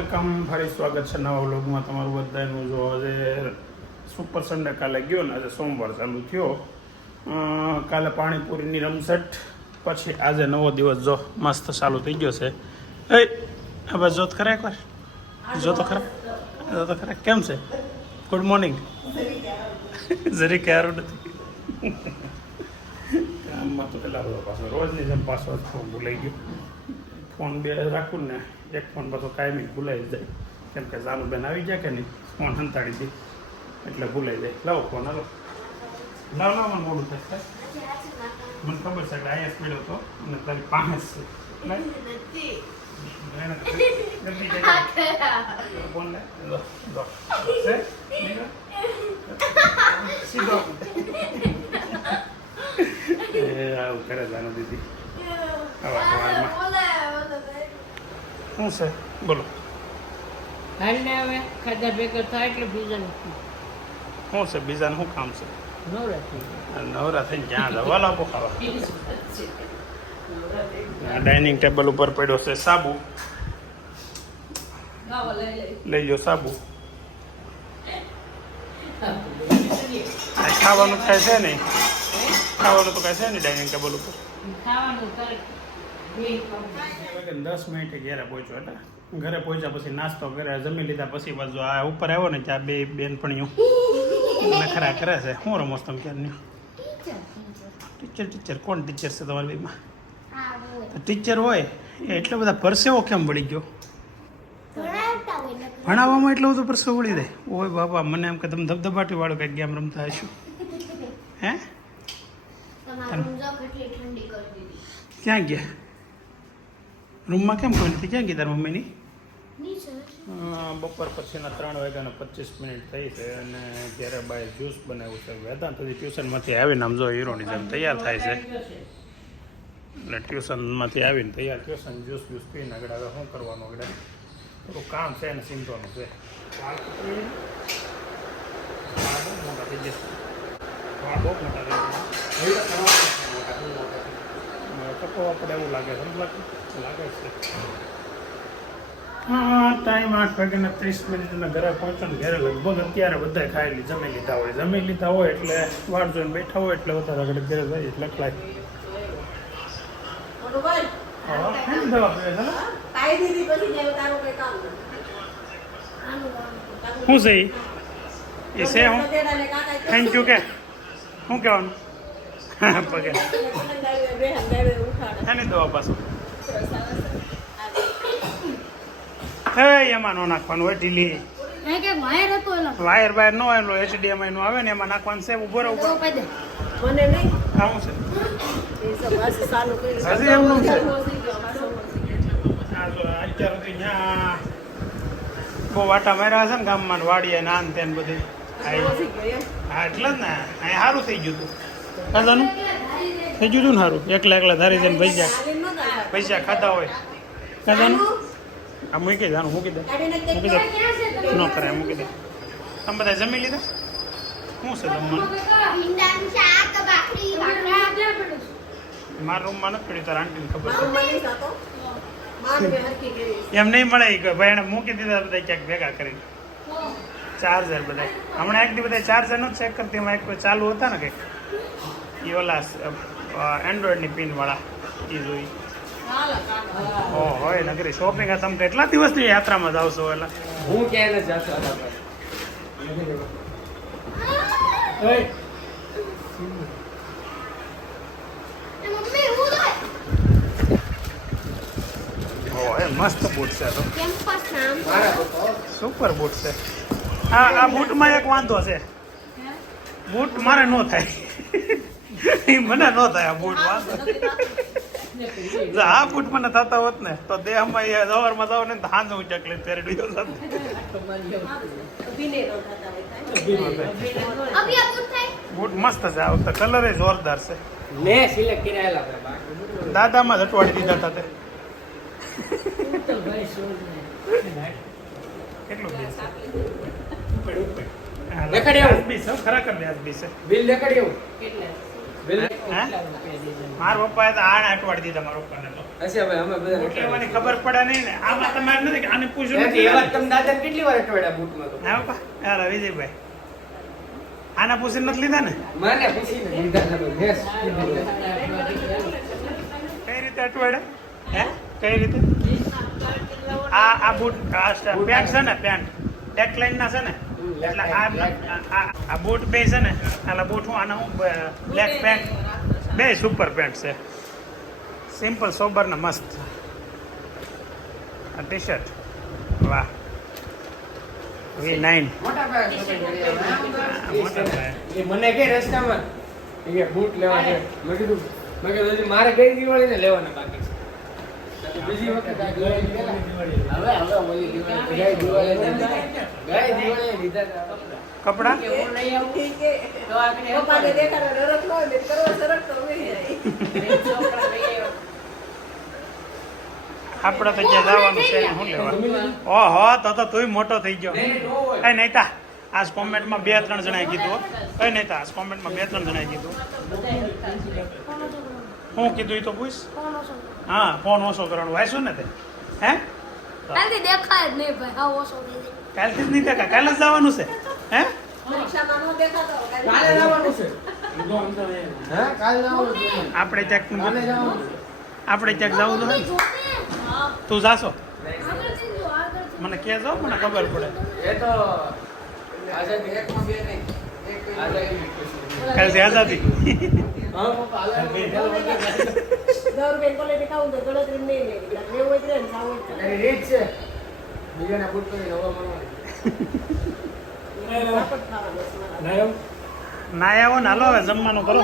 Welcome. ફરી સ્વાગત છે નવા વ્લોગમાં તમારું બધાનું. જો આજે સુપર સન્ડે કાલે ગયો ને, આજે સોમવાર ચાલુ થયો. કાલે પાણીપુરીની રમઝટ, પછી આજે નવો દિવસ જો મસ્ત ચાલુ થઈ ગયો છે. એ હવે જોત ખરા એકવાર? જો તો ખરા? જો તો ખરા? કેમ છે? ગુડ મોર્નિંગ જરી ક્યારું નથી. કામમાં તો પેલા રોજની જેમ પાછો ફોન ભૂલાઈ ગયો. ફોન બે રાખું ને. એક ફોન પાછો કાયમી ભૂલાઈ જાય. કેમ કે જાનુબેન આવી જાય કે નહીં? ફોન સંતાડી દે. એટલે ભૂલાઈ જાય. લાવો ફોન હાલો. લાવ લાવ મને મોડું થશે મને ખબર છે કે અહીંયા સ્પીડ હતો અને તારી પાસે છે. સીધો એ આવું કરે જાનુ દીદી. આવા સવારમાં. શું છે? બોલો. હાલને હવે ખાધા ભેગા થાય એટલે બીજા નથી શું છે? બીજાને શું કામ છે? નવરા થઈને ક્યાં જવા લાવો ખાવા. ડાઇનિંગ ટેબલ ઉપર પડ્યો છે સાબુ. લઈ લો. સાબુ. ખાવાનું ખાય છે નહીં ખાવાનું તો ખાય છે નહીં ડાઇનિંગ ટેબલ ઉપર? ખાવાનું દસ મિનિટે ઘેરે પહોંચ્યો એટલે ઘરે પહોંચ્યા પછી નાસ્તો કરે જમી લીધા પછી બાજુ આ ઉપર આવ્યો ને ત્યાં બે બેનપણીઓ. નખરા કરે છે. શું રમોસ તમે ક્યારની? ટીચર ટીચર કોણ ટીચર છે તમારી બેમાં ટીચર હોય એ એટલો બધા પરસેવો કેમ વળી ગયો? ભણાવવામાં એટલો બધો પરસેવો વળી દે ઓય બાબા મને એમ કે તમે ધબધબાટી વાળો કંઈક ગેમ રમતા હશો. હે? ક્યાં ગયા? રૂમમાં કેમ કોઈ નથી ક્યાં તારી મમ્મીની? બપોર પછીના ત્રણ વાગ્યાના પચીસ મિનિટ થઈ છે અને જ્યારે બાય જ્યુસ બનાવ્યું છે. વેદાંત હજી ટ્યુશનમાંથી આવીને આમ જો હીરોની જેમ તૈયાર થાય છે. એટલે ટ્યુશનમાંથી આવીને તૈયાર ટ્યુશન જ્યુસ જ્યુસ પીને આગળ હવે શું કરવાનું આગળ? થોડું કામ છે ને ચિંતવાનું છે. મોટા થઈ જશે. મોટા થઈ ગયા કપાવવા પડે એવું લાગે છે લાગે છે હા ટાઈમ આઠ વાગ્યાના ત્રીસ મિનિટના ઘરે પહોંચો ઘરે લગભગ અત્યારે બધા ખાયેલી, જમી લીધા હોય. જમી લીધા હોય એટલે વાર જોઈને બેઠા હોય એટલે વધારે આગળ ઘરે જાય એટલે ખાય? શું છે એ છે હું? થેન્ક યુ કે. શું કહેવાનું? પગે. એની દવા પાછું. હે એમાં નો નાખવાનું હોય ઢીલી. વાયર વાયર નો એનો એચડીએમઆઈ નો આવે ને એમાં નાખવાનું છે ઊભો રહો. મને નહીં. આવું છે. હજી એમનું છે અત્યાર સુધી ન્યા બહુ વાટા માર્યા છે ને ગામમાં વાડીએ નાન આન તેન બધી. હા એ- હા એટલે જ ને અહીં સારું થઈ ગયું હતું. ખાધાનું? થઈ ગયું ને સારું એકલા એકલા ધારી જઈને પૈસા પૈસા ખાધા હોય. ખાધાનું? આ મૂકી દે મૂકી દે. મૂકી દે. ન કરાય મૂકી દે. તમે બધા જમી લીધા? શું છે જમવાનું? મારા રૂમમાં નથી પડ્યું, તારા આંટીને ખબર એમ નહીં મળે કે ભાઈ એને મૂકી દીધા બધા ક્યાંક ભેગા કરીને. ચાર્જર બધા. હમણાં એક દી બધા ચાર્જરનું ચેક કરતી, એમાં એક ચાલુ હતા ને કંઈક? એ ઓલા એન્ડ્રોઈડની પિનવાળા એ જોઈ. ઓ હોય નગરી શોપિંગ તમે કેટલા એટલા દિવસની યાત્રામાં જાવ છો એટલે? હું ક્યાંય જાતો મસ્ત બૂટ છે તો. સુપર બૂટ છે. આ આ બૂટમાં એક વાંધો છે. બૂટ મારે ન થાય. મને ન થાય આ બૂટ વાંધો આ બૂટ મને થતા હોત ને તો દેહમાં એ સવારમાં જાવ ને તો હાંજ હું ચકલી પહેરી હોત. બૂટ મસ્ત છે આ વખતે. કલર એ જોરદાર છે. મેં સિલેક્ટ કરેલા દાદામાં જ અટવાડી દીધા હતા તે. ભાઈ સોળ કેટલું દેખાડી આવું. ખરેખર વ્યાજબી છે? બિલ દેખાડી આવું. કેટલા? મારા પપ્પાએ તો આને અટવાડી દીધા મારા પપ્પાને તો. હશે ભાઈ અમે બધા બૂટ ખબર પડે નહીં ને. આમાં તમારે નથી આને પૂછ્યું નથી, નથી એવા તમે દાદા કેટલી વાર અટવાડ્યા બૂટમાં તો? હા પપ્પા યાર વિજયભાઈ. આના પૂછીને નથી લીધા ને? મને લીધા. કઈ રીતે અટવાડે હે? કઈ રીતે? આ આ બૂટ આ પેન્ટ છે ને પેન્ટ. ડેકલાઇન ના છે ને? એટલે આ આ બૂટ બે છે ને આલા બૂટ હું આના હું બ્લેક પેન્ટ બે સુપર પેન્ટ છે. સિમ્પલ સોબર ને મસ્ત. આ ટી શર્ટ વાહ. V nine. મને કે રસ્તામાં એ બૂટ લેવા છે. મેં કીધું મેં કીધું મારે ગઈ દિવાળીને લેવાના બીજી કપડા તો પપ્પાને દેખાડો ડરક ન જવાનું છે, શું લેવા ઓહો, તો તો તુંય મોટો થઈ ગયો. એ નહીતા આજ કોમેન્ટમાં બે ત્રણ જણાએ કીધું હો. એ નહીતા આજ કોમેન્ટમાં બે ત્રણ જણાએ કીધું શું કીધું એ તો પૂછ. હા ફોન ઓછો કરવાનો. વાંચ્યું ને તે? હે? કાલથી દેખાય જ નહીં ભાઈ હા ઓછો કાલથી જ નહીં દેખા કાલે જ જવાનું છે. હે? પરીક્ષામાં ન દેખાતો કાલે. જવાનું છે. હા? કાલે જવાનું છે. આપણે ક્યાંક કાલે જવાનું છે. આપણે ક્યાંક જવું તો. હા તું જાશો? મને કહેજો મને ખબર પડે. એ તો કાલથી હા આઝાદી દસ. ના આવો ને, હાલો જમવાનું કરો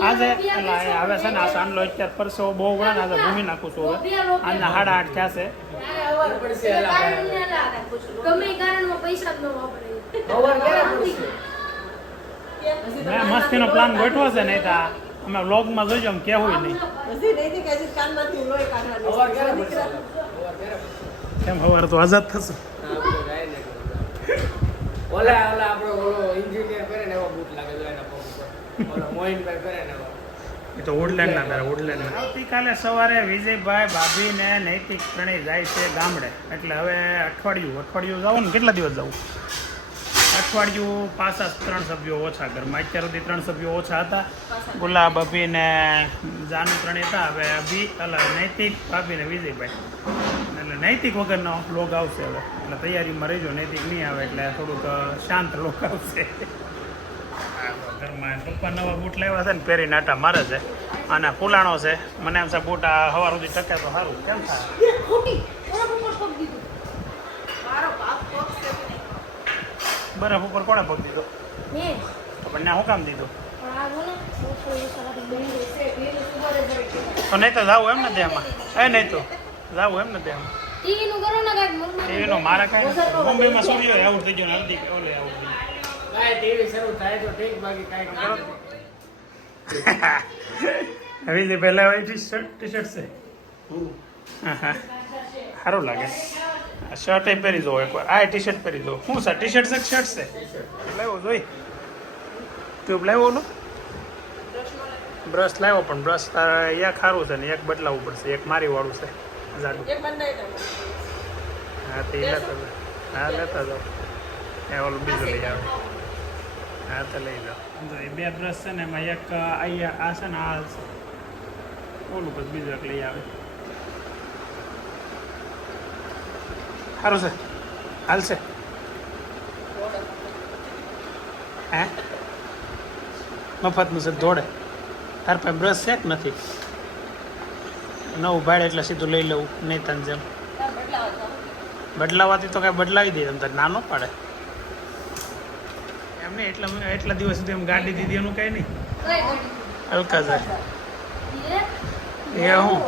આજે હવે છે ને, આ સાંજલો અત્યારે પરસો બહુ વળે આજે ભૂમી નાખું છું આજના સાડા આઠ થયા છે મસ્તીનો પ્લાન ગોઠવો છે નહીં તો અમે વ્લોગમાં જોઈજો આમ કહેવું નહીં. કેમ ખબર તો આઝાદ થશે. હા, આપણે ગાય ને. કરું. ઓલા ઓલા આપણો ઓલો engineer કરે ને એવા બૂટ લાગે જો એના પગ ઉપર. ઓલો મોહિનભાઈ કરે ને એ તો વુડલેન્ડ ના તારે વુડલેન્ડ આવતીકાલે સવારે વિજયભાઈ ભાભી ને નૈતિક ત્રણેય જાય છે ગામડે. એટલે હવે અઠવાડિયું અઠવાડિયું જવું ને કેટલા દિવસ જવું અઠવાડિયું પાછા ત્રણ સભ્યો ઓછા ઘરમાં. અત્યાર સુધી ત્રણ સભ્યો ઓછા હતા. ગુલાબ, અભી ને જાનુ ત્રણેય હતા. હવે અભી એટલે નૈતિક, ભાભી ને વિજયભાઈ. એટલે નૈતિક વગરનો લોગ આવશે હવે. એટલે તૈયારીમાં રહેજો. નૈતિક નહીં આવે એટલે થોડુંક શાંત લોક આવશે. ઘરમાં પપ્પા નવા બૂટ લાવ્યા છે ને પહેરી નાટા મારે છે. અને ફૂલાણો છે. મને એમ છે, બૂટ આ સવાર સુધી ટકે તો સારું. કેમ થાય ખોટી ઓલા ઉપર પગ દીધું મારો બાપ પગ છે કે નહીં? બરફ ઉપર કોણે પગ દીધો? મેં. તો પણ ના કામ દીધું. તો નહીં તો જાવું એમ ને આમાં એ નહીં તો. જાવું એમ ને દેહમાં ટીવી નું કરો ને કાંઈક મનમાં. એનો મારા કાંઈ નથી. મુંબઈમાં શું રહ્યો? આઉટ થઈ ગયો ને ઓલે આઉટ થઈ કાંઈ ટીવી શરૂ થાય તો ઠીક બાકી કાંઈ કરો પહેલા વાળી ટી શર્ટ ટી શર્ટ છે? હા હા. સારું લાગે. આ શર્ટ એ પહેરી દો એકવાર આ ટી શર્ટ પહેરી દો. શું છે? ટી શર્ટ છે શર્ટ છે? લાવ્યો જોઈ. ટ્યુબ લાવ્યો ઓલું. બ્રશ લાવ્યો પણ બ્રશ તારે એક સારું છે ને એક બદલાવવું પડશે. એક મારી વાળું છે. જાડું. હા તે લેતા જાઓ. હા લેતા જાઓ. એ ઓલું બીજું લઈ આવે. હા તો લઈ જાઓ. જો એ બે બ્રશ છે ને એમાં એક અહીંયા આ છે ને આ ઓલું પછી બીજું એક લઈ આવે. સારું છે હાલશે હે? મફતનું છે દોડે. તાર પાસે બ્રશ છે કે નથી? નવું ભાડે એટલે સીધું લઈ લઉં નહીં તને જેમ. બદલાવાથી તો કાંઈ બદલાવી દે એમ તો નાનો પાડે. એમ નહીં એટલા એટલા દિવસ સુધી એમ ગાડી દીધી એનું કાંઈ નહીં? હલકા જાય. એ? હું.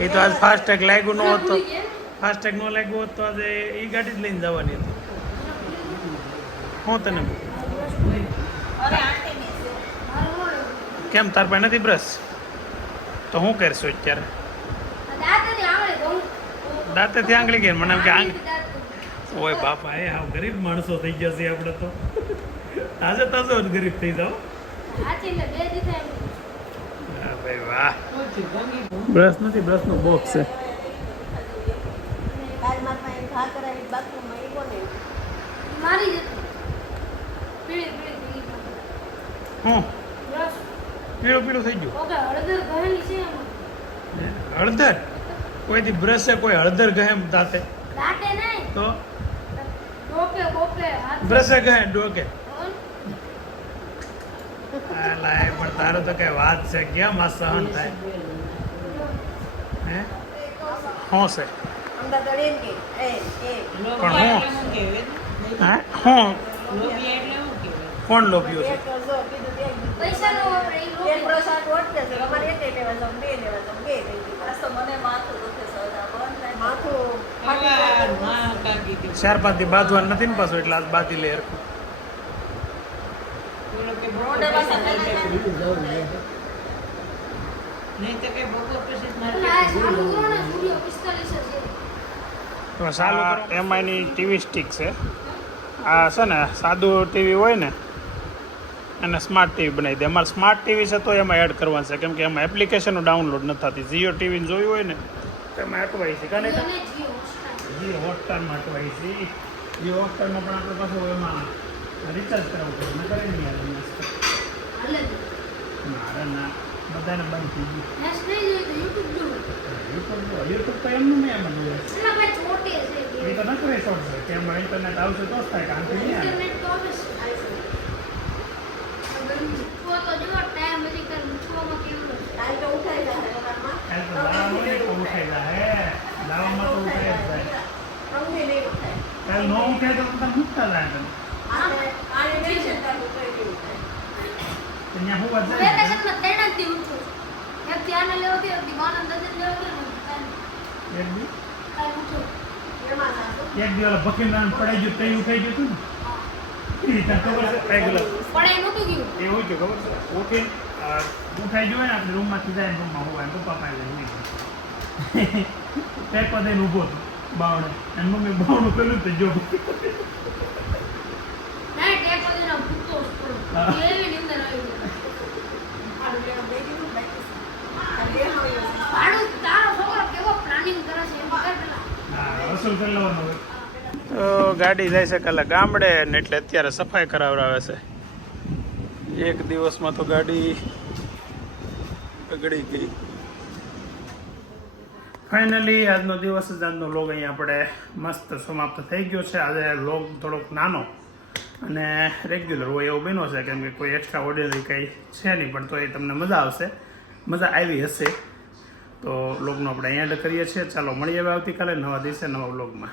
એ તો આજ ફાસ્ટેગ લાગ્યું ન હોત તો. ભૂલી ગયા ને? ફાસ્ટેગ ન લાગ્યું હોત તો આજે એ ગાડી જ લઈને જવાની હતી. હું તને. કેમ તાર પાસે નથી બ્રશ? તો હું કરશું અત્યારે? દાંતેથી આંગળી. ગઈ મને કે આંગ આંગળી ઓય બાપા એ હાવ ગરીબ માણસો થઈ ગયા છે આપણે તો. તાજે તાજો જ ગરીબ થઈ જાઓ. હા બ્રશ નથી બ્રશનું બોક્સ છે. ઘા કરાવી બાથરૂમમાં એ કોને મારી જતી પીળી પીળી થઈ ગઈ પીળું પીળું થઈ ગયું. ઓકે હળદર ગહેલી છે હળદર? કોઈથી બ્રશ છે કોઈ હળદર ગહે એમ દાંતે? નહીં. તો? ડોકે બ્રશે ગહે ડોકે. આલા પણ તારો તો કઈ વાત છે. કેમ આ સહન થાય? હે? હું લોભિયા હું? કોણ લોભ્યું છે ચાર પાંચથી બાંધવાનું નથી ને પાછું એટલે આજ બાંધી લે. નહીં તો કે બપોર પછી તો સારું એમઆઈની ટીવી સ્ટિક છે. આ છે ને સાદું ટીવી હોય ને અને સ્માર્ટ ટીવી બનાવી દે. અમારે સ્માર્ટ ટીવી છે તો એમાં એડ કરવાનું છે. કેમ કે એમાં એપ્લિકેશનો ડાઉનલોડ નથી થતી. જીઓ ટીવી જોયું હોય ને તો એમાં અટવાય છે. કારણ કે જીઓ હોટસ્ટાર. જીઓ હોટસ્ટારમાં અટવાય છે. જીઓ હોટસ્ટારમાં પણ આપણે પાછું એમાં રિચાર્જ કરાવવું પડે. ન કરે નહીં. મારે ના. બધાને બંધ થઈ ગયું. યુટ્યુબ તો એમનું મેં એમ એ તો કે એમાં ઇન્ટરનેટ આવશે તો જ થાય નહીં આવે. ઇન્ટરનેટ તો જો છે. કાલ ને જ ઉઠે તો બધા મૂકતા જાય તમે. ત્યાં હું વાત જાય ને, વેકેશનમાં ત્રણ જ દી ઉઠું. એક ધ્યાન લેવાથી એક દી વાના નજર લેવાથી ને ત્રણ. એક દી? કાલ ઉઠું. એક દિવસ ઓલા ભકીમદાન પડાઈ ગયું તે ઉઠાઈ ગયું હતું ને? એ તને ખબર છે રેગ્યુલર પણ નહોતું ગયું. એવું છે ખબર છે? ઓકે ઉઠાઈ ગયું હોય ને આપણે રૂમમાંથી જાય રૂમમાં હોવા પપ્પા પાસે લઈને પેક પદે ઊભો હતો બાવડે અને મમ્મી બાવડું પેલું તો જો હોય. ભાડું તારો છોકરો કેવો પ્લાનિંગ કરે છે એમ કર પેલા. હા કરી લેવાનું હોય. તો ગાડી જાય છે કાલે ગામડે ને એટલે અત્યારે સફાઈ કરાવડાવે છે. એક દિવસમાં તો ગાડી બગડી ગઈ. ફાઇનલી આજનો દિવસ જ આજનો લોગ અહીં આપણે મસ્ત સમાપ્ત થઈ ગયો છે. આજે લોગ થોડોક નાનો અને રેગ્યુલર હોય એવો બન્યો છે કેમ કે કોઈ એક્સ્ટ્રા ઓર્ડિનરી કંઈ છે નહીં પણ તો એ તમને મજા આવશે. મજા આવી હશે. તો લોગનો આપણે અહીંયા એન્ડ કરીએ છીએ. ચાલો મળીએ હવે આવતીકાલે નવા દિવસે નવા વ્લોગમાં